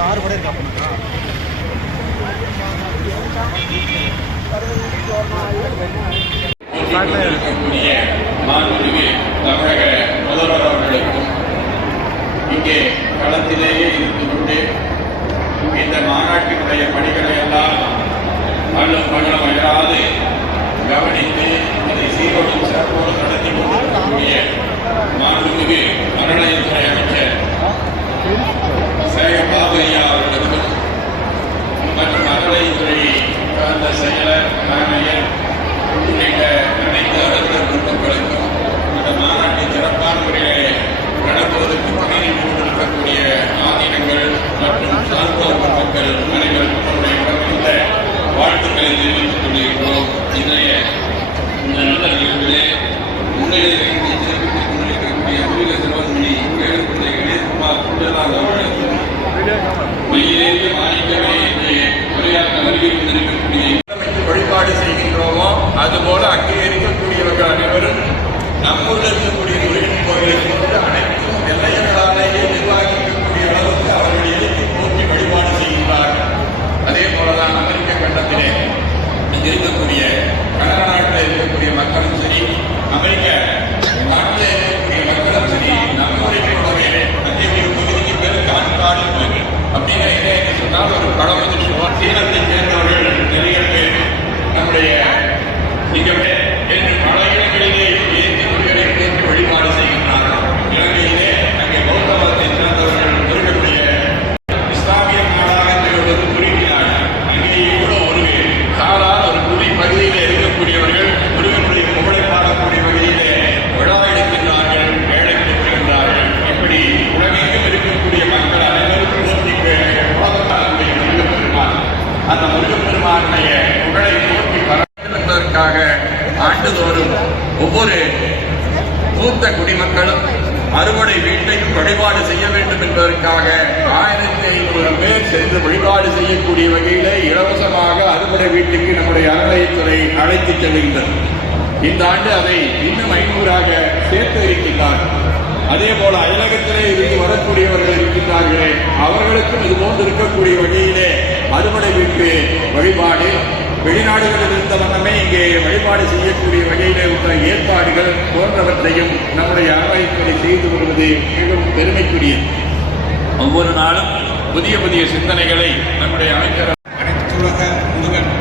6 கூட இருக்கா மாண்புமிகு தமிழக முதல்வர் அவர்களுக்கும் இங்கே களத்திலேயே இருந்து கொண்டு இந்த மாநாட்டினுடைய பணிகளை எல்லாம் அல்லும் பகலும் அயராது கவனித்து அதை சீரோடும் சிறப்போடு நடத்தி கொண்டிருக்கக்கூடிய மாண்புமிகு அறநிலையத்துறை அமைச்சர் சேகர்பாபு ஐயா அவர்களுக்கும் மற்றும் அறநிலையத்துறை சார்ந்த செயலர் ஆணையர் உள்ளிட்ட அனைத்து அலுவலர் குழுக்களுக்கும் இந்த மாநாட்டை சிறப்பான முறையிலே நடத்துவதற்கு துணை கொண்டிருக்கக்கூடிய ஆதீனங்கள் மற்றும் சார்போர் மக்கள் அனைவருக்கும் நம்முடைய கவனித்த வாழ்த்துக்களை தெரிவித்துக் கொண்டிருக்கிறோம். இன்றைய இந்த நல்ல நிகழ்விலே முன்னிலையிலிருந்து சிறப்பித்துக் கொண்டிருக்கக்கூடிய முருக சிறுவன்மணி ஏழு பிள்ளைகளே சுமார் கூடுதலாக மையிலேயே மாணிக்கவே என்று உரையாற்ற வருகை கொண்டிருக்கக்கூடிய வழிபாடு செய்கின்றோமோ அதுபோல அங்கே இருக்கக்கூடியவர்கள் அனைவரும் நம்முள்ள இருக்கக்கூடிய முருகன் கோயிலுக்கு அனைத்தும் எல்லைகளாலேயே நிர்வாகிக்கக்கூடிய அளவுக்கு அவர்கள் இலக்கை போற்றி வழிபாடு செய்கின்றார்கள். அதே போலதான் அமெரிக்க கண்டத்திலே இங்கு இருக்கக்கூடிய கனடா நாட்டில் இருக்கக்கூடிய மக்களும் சரி, அமெரிக்க நாட்டில் இருக்கக்கூடிய மக்களும் சரி, நம்முடைய மத்திய ஒரு பகுதிக்கு பேர் கான்காடு அப்படின்னு என்ன சொன்னால் ஒரு பழமது சீனத்தை சேர்ந்தவர்கள் நிறைய பேர் நம்முடைய என்று பல இடங்களிலே ஏற்றி முருகனை போற்றி வழிபாடு செய்கின்றார்கள். இலங்கையிலே அங்கே பௌத்த மதத்தை சேர்ந்தவர்கள் முருகனுடைய இஸ்லாமிய நாடாக திகழ்வது குறிப்பினார்கள். அங்கேயே கூட ஒரு சாதாரண ஒரு குடி பகுதியில் இருக்கக்கூடியவர்கள் முருகனுடைய புகழை பாடக்கூடிய வகையிலே விழா எடுக்கின்றார்கள், வேலை பெறுகின்றார்கள். இப்படி உலகெங்கும் இருக்கக்கூடிய மக்கள் அனைவரும் போற்றி உலகத்தாருடைய முருகப்பெருமான் அந்த முருகப்பெருமானுடைய புகழை போற்றி பரப்புவதற்காக ஆண்டுதோறும் ஒவ்வொரு மூத்த குடிமக்களும் அறுவடை வீட்டையும் வழிபாடு செய்ய வேண்டும் என்பதற்காக 1500 பேர் சென்று வழிபாடு செய்யக்கூடிய வகையிலே இலவசமாக அறுவடை வீட்டுக்கு நம்முடைய அறநிலையத்துறை அழைத்து செல்கின்றது. இந்த ஆண்டு அதை இன்னும் 500ஆக சேர்த்து இருக்கின்றார். அதே போல அயலகத்திலே இருந்து வரக்கூடியவர்கள் இருக்கின்றார்களே அவர்களுக்கும் இது போன்று இருக்கக்கூடிய வகையிலே அறுவடை வீட்டு வழிபாடு வெளிநாடுகளில் இருந்த வண்ணமே இங்கே வழிபாடு செய்யக்கூடிய வகையிலே உள்ள ஏற்பாடுகள் போன்றவற்றையும் நம்முடைய அறநிலையத்துறை செய்து வருவது மிகவும் பெருமைக்குரியது. ஒவ்வொரு நாளும் புதிய புதிய சிந்தனைகளை நம்முடைய அமைச்சர் அனைத்துலக முருகன்